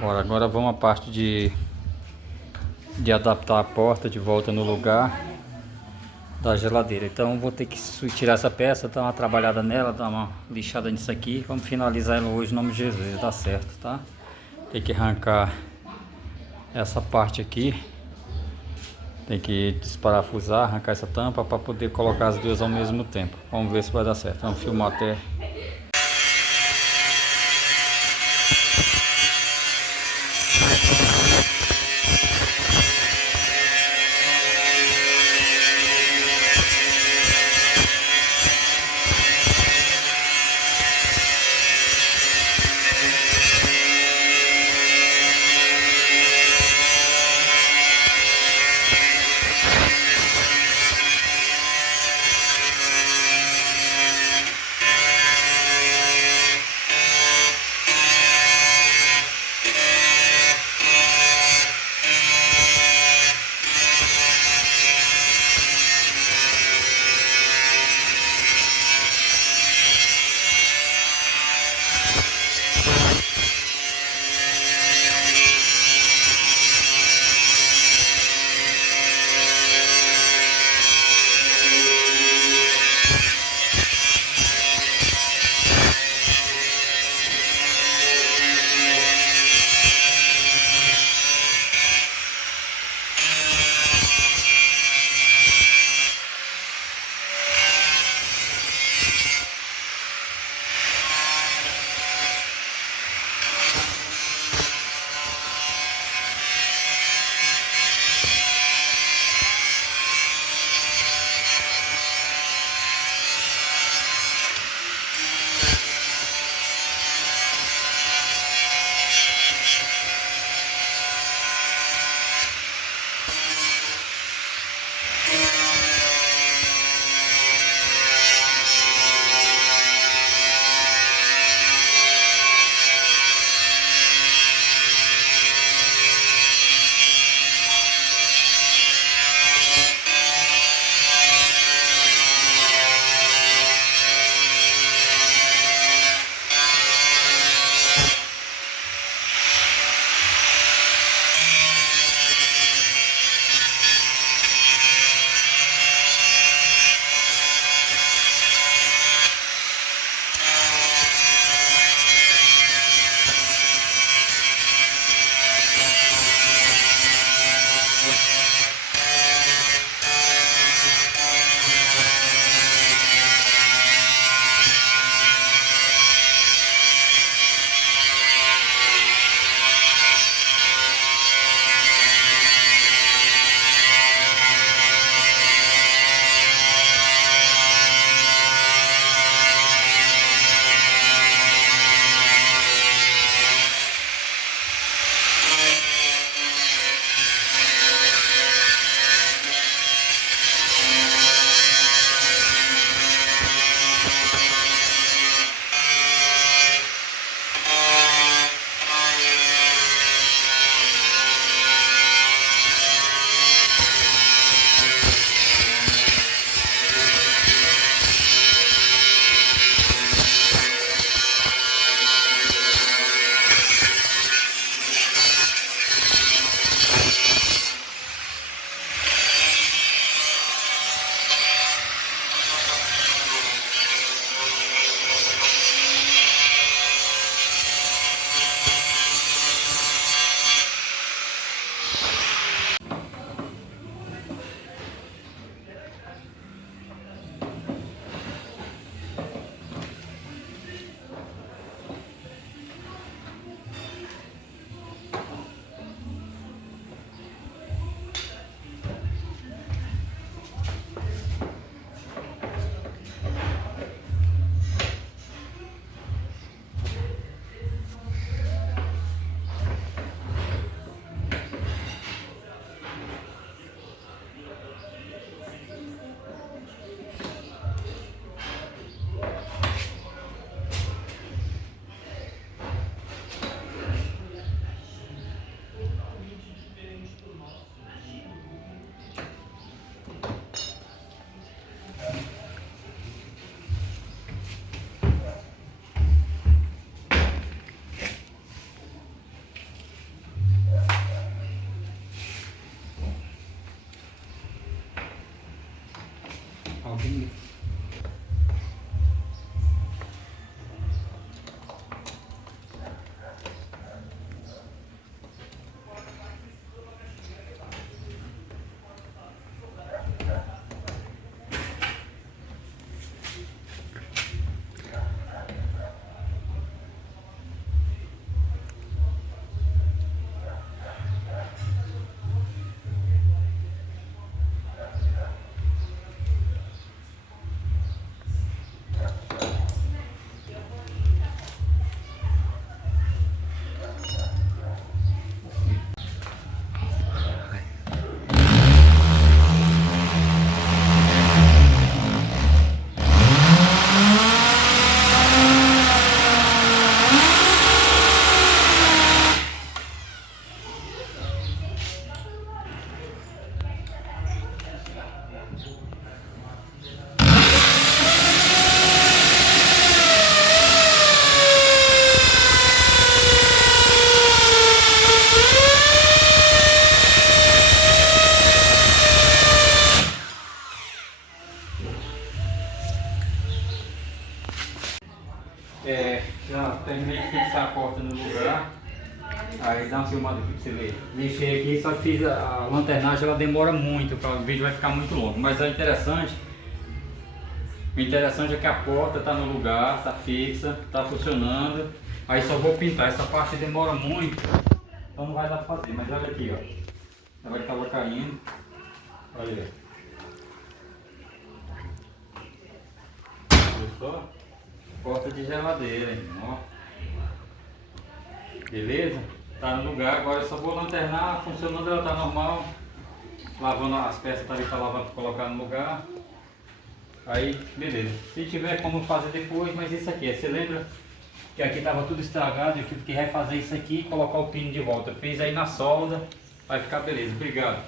Bora, agora vamos à parte de adaptar a porta de volta no lugar da geladeira. Então vou ter que tirar essa peça, dar uma trabalhada nela, dar uma lixada nisso aqui. Vamos finalizar ela hoje, em nome de Jesus, dá certo, tá? Tem que arrancar essa parte aqui. Tem que desparafusar, arrancar essa tampa para poder colocar as duas ao mesmo tempo. Vamos ver se vai dar certo. Vamos filmar até. Aí dá uma filmada aqui pra você ver. Deixei aqui, só que fiz a lanternagem, ela demora muito, o vídeo vai ficar muito longo. Mas é interessante. O interessante é que a porta está no lugar, está fixa, está funcionando. Aí só vou pintar. Essa parte demora muito, então não vai dar para fazer. Mas olha aqui, ó. Ela estava caindo. Olha aí. Viu só? Porta de geladeira, hein? Ó. Beleza? Tá no lugar. Agora eu só vou lanternar. Funcionando, ela tá normal. Lavando as peças, tá ali para lavar, para colocar no lugar. Aí, beleza. Se tiver como fazer depois, mas isso aqui, você lembra que aqui estava tudo estragado, eu tive que refazer isso aqui e colocar o pino de volta. Fiz aí na solda, vai ficar beleza. Obrigado.